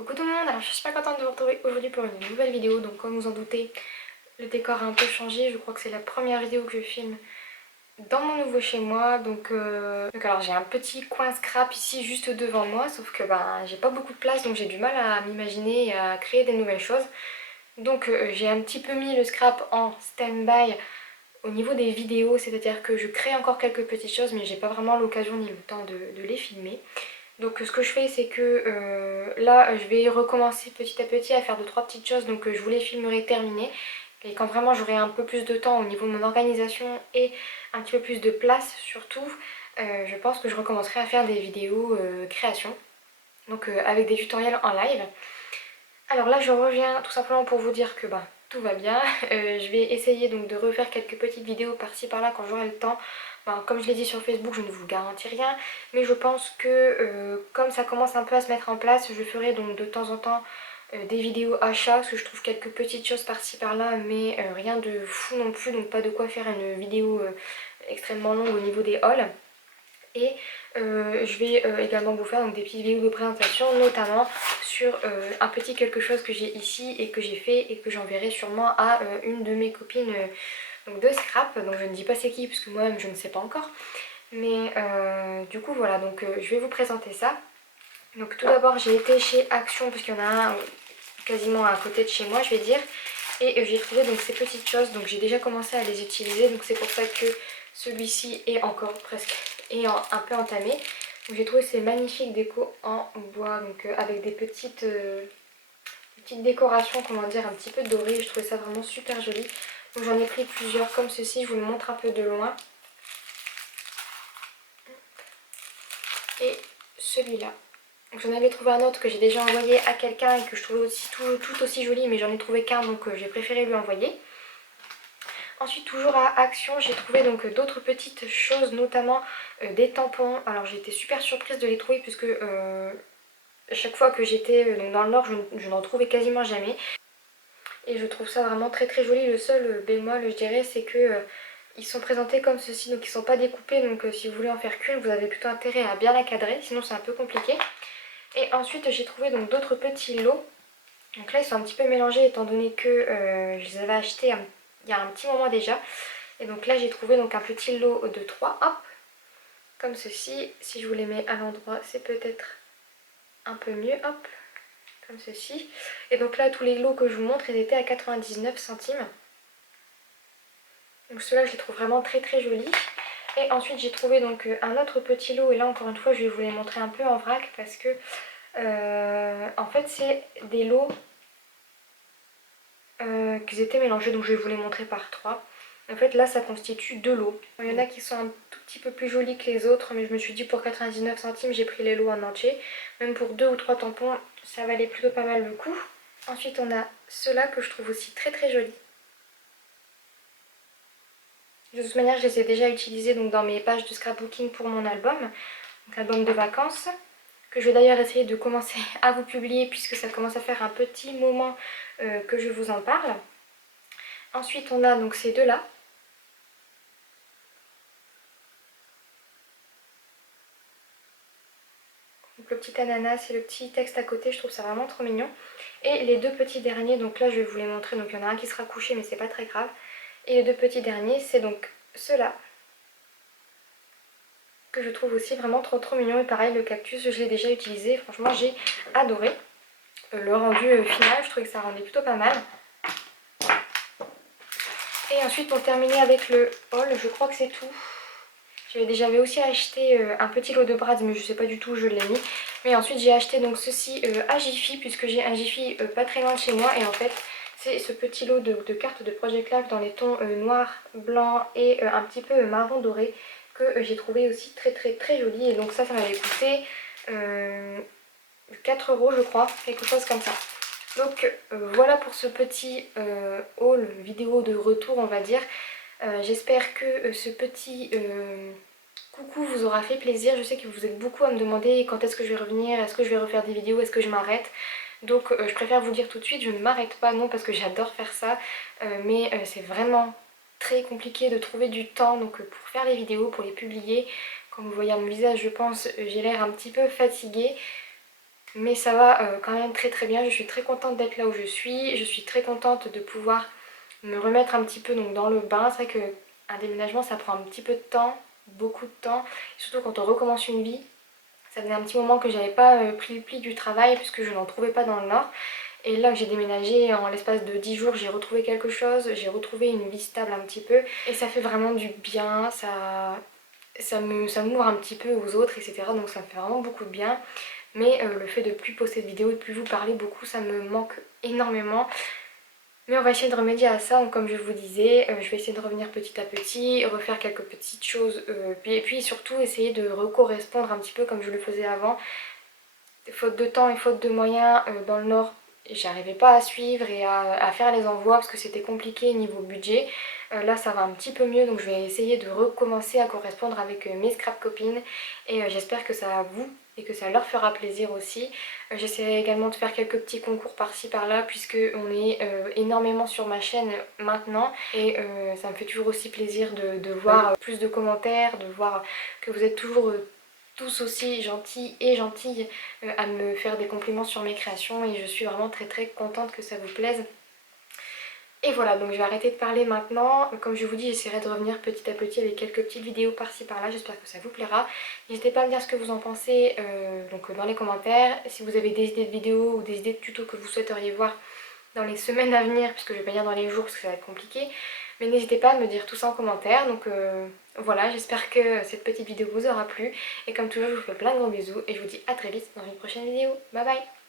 Coucou tout le monde, alors je suis super contente de vous retrouver aujourd'hui pour une nouvelle vidéo. Donc comme vous en doutez, le décor a un peu changé. Je crois que c'est la première vidéo que je filme dans mon nouveau chez moi. Donc alors j'ai un petit coin scrap ici juste devant moi, sauf que j'ai pas beaucoup de place, donc j'ai du mal à m'imaginer et à créer des nouvelles choses. Donc j'ai un petit peu mis le scrap en stand-by au niveau des vidéos, c'est-à-dire que je crée encore quelques petites choses mais j'ai pas vraiment l'occasion ni le temps de les filmer. Donc ce que je fais, c'est que là je vais recommencer petit à petit à faire 2-3 petites choses. Donc je vous les filmerai terminées. Et quand vraiment j'aurai un peu plus de temps au niveau de mon organisation et un petit peu plus de place surtout, je pense que je recommencerai à faire des vidéos création. Donc avec des tutoriels en live. Alors là je reviens tout simplement pour vous dire que tout va bien. Je vais essayer donc de refaire quelques petites vidéos par-ci par-là quand j'aurai le temps. Comme je l'ai dit sur Facebook, je ne vous garantis rien, mais je pense que comme ça commence un peu à se mettre en place, je ferai donc de temps en temps des vidéos achats, parce que je trouve quelques petites choses par-ci par-là, mais rien de fou non plus, donc pas de quoi faire une vidéo extrêmement longue au niveau des hauls. Et je vais également vous faire donc, des petites vidéos de présentation, notamment sur un petit quelque chose que j'ai ici et que j'ai fait et que j'enverrai sûrement à une de mes copines donc de scrap. Donc je ne dis pas c'est qui parce que moi-même je ne sais pas encore. Mais du coup voilà, donc je vais vous présenter ça. Donc tout d'abord j'ai été chez Action parce qu'il y en a un quasiment à côté de chez moi je vais dire. Et j'ai trouvé donc ces petites choses, donc j'ai déjà commencé à les utiliser, donc c'est pour ça que celui-ci est encore presque un peu entamé. Donc j'ai trouvé ces magnifiques décos en bois, donc avec des petites décorations, comment dire, un petit peu dorées. Je trouvais ça vraiment super joli. Donc j'en ai pris plusieurs comme ceci, je vous le montre un peu de loin. Et celui-là. J'en avais trouvé un autre que j'ai déjà envoyé à quelqu'un et que je trouvais aussi tout aussi joli, mais j'en ai trouvé qu'un, donc j'ai préféré lui envoyer. Ensuite, toujours à Action, j'ai trouvé donc d'autres petites choses, notamment des tampons. Alors j'ai été super surprise de les trouver puisque chaque fois que j'étais dans le nord, je n'en trouvais quasiment jamais. Et je trouve ça vraiment très très joli. Le seul bémol, je dirais, c'est que ils sont présentés comme ceci, donc ils sont pas découpés. Donc si vous voulez en faire qu'une, vous avez plutôt intérêt à bien la cadrer, sinon c'est un peu compliqué. Et ensuite, j'ai trouvé donc d'autres petits lots. Donc là, ils sont un petit peu mélangés étant donné que je les avais achetés il y a un petit moment déjà. Et donc là, j'ai trouvé donc un petit lot de 3, hop, comme ceci. Si je vous les mets à l'endroit, c'est peut-être un peu mieux, hop, comme ceci. Et donc là, tous les lots que je vous montre, ils étaient à 99 centimes. Donc ceux-là, je les trouve vraiment très très jolis. Et ensuite, j'ai trouvé donc un autre petit lot. Et là, encore une fois, je vais vous les montrer un peu en vrac parce que, en fait, c'est des lots qui étaient mélangés. Donc je vais vous les montrer par 3. En fait là ça constitue 2 lots. Il y en a qui sont un tout petit peu plus jolis que les autres, mais je me suis dit pour 99 centimes j'ai pris les lots en entier. Même pour 2 ou 3 tampons ça valait plutôt pas mal le coup. Ensuite on a ceux-là que je trouve aussi très très jolis. De toute manière je les ai déjà utilisés donc, dans mes pages de scrapbooking pour mon album. Donc album de vacances. Que je vais d'ailleurs essayer de commencer à vous publier puisque ça commence à faire un petit moment que je vous en parle. Ensuite on a donc ces deux-là. Donc le petit ananas et le petit texte à côté, je trouve ça vraiment trop mignon. Et les deux petits derniers, donc là je vais vous les montrer, donc il y en a un qui sera couché mais c'est pas très grave. Et les deux petits derniers, c'est donc ceux-là, que je trouve aussi vraiment trop trop mignon. Et pareil, le cactus, je l'ai déjà utilisé, franchement j'ai adoré. Le rendu final, je trouvais que ça rendait plutôt pas mal. Et ensuite pour terminer avec le haul, je crois que c'est tout. J'avais aussi acheté un petit lot de Bratz, mais je sais pas du tout où je l'ai mis. Mais ensuite j'ai acheté donc ceci à Jiffy, puisque j'ai un Jiffy pas très loin de chez moi. Et en fait c'est ce petit lot de cartes de Project Life dans les tons noir, blanc et un petit peu marron doré que j'ai trouvé aussi très très très joli. Et donc ça m'avait coûté 4 € je crois, quelque chose comme ça. Donc voilà pour ce petit haul vidéo de retour on va dire. J'espère que ce petit coucou vous aura fait plaisir. Je sais que vous êtes beaucoup à me demander quand est-ce que je vais revenir, est-ce que je vais refaire des vidéos, est-ce que je m'arrête. Donc je préfère vous dire tout de suite, je ne m'arrête pas, non parce que j'adore faire ça, mais c'est vraiment très compliqué de trouver du temps donc, pour faire les vidéos, pour les publier. Comme vous voyez à mon visage, je pense, j'ai l'air un petit peu fatiguée. Mais ça va quand même très bien, je suis très contente d'être là où je suis très contente de pouvoir me remettre un petit peu donc, dans le bain. C'est vrai qu'un déménagement ça prend un petit peu de temps, beaucoup de temps, surtout quand on recommence une vie. Ça faisait un petit moment que j'avais pas pris le pli du travail puisque je n'en trouvais pas dans le nord. Et là que j'ai déménagé en l'espace de 10 jours, j'ai retrouvé quelque chose, j'ai retrouvé une vie stable un petit peu. Et ça fait vraiment du bien, ça m'ouvre un petit peu aux autres, etc. Donc ça me fait vraiment beaucoup de bien. Mais le fait de plus poster de vidéos, de plus vous parler beaucoup, ça me manque énormément. Mais on va essayer de remédier à ça, donc comme je vous disais, je vais essayer de revenir petit à petit, refaire quelques petites choses, et puis surtout essayer de recorrespondre un petit peu comme je le faisais avant. Faute de temps et faute de moyens, dans le Nord, j'arrivais pas à suivre et à faire les envois parce que c'était compliqué niveau budget. Là ça va un petit peu mieux, donc je vais essayer de recommencer à correspondre avec mes scrap copines et j'espère que ça va vous et que ça leur fera plaisir aussi. J'essaierai également de faire quelques petits concours par-ci par-là puisque on est énormément sur ma chaîne maintenant et ça me fait toujours aussi plaisir de voir plus de commentaires, de voir que vous êtes toujours tous aussi gentils et gentilles à me faire des compliments sur mes créations et je suis vraiment très contente que ça vous plaise. Et voilà, donc je vais arrêter de parler maintenant. Comme je vous dis, j'essaierai de revenir petit à petit avec quelques petites vidéos par-ci par-là. J'espère que ça vous plaira. N'hésitez pas à me dire ce que vous en pensez donc dans les commentaires. Si vous avez des idées de vidéos ou des idées de tutos que vous souhaiteriez voir dans les semaines à venir, puisque je vais pas dire dans les jours parce que ça va être compliqué. Mais n'hésitez pas à me dire tout ça en commentaire. Donc voilà, j'espère que cette petite vidéo vous aura plu. Et comme toujours, je vous fais plein de gros bisous et je vous dis à très vite dans une prochaine vidéo. Bye bye!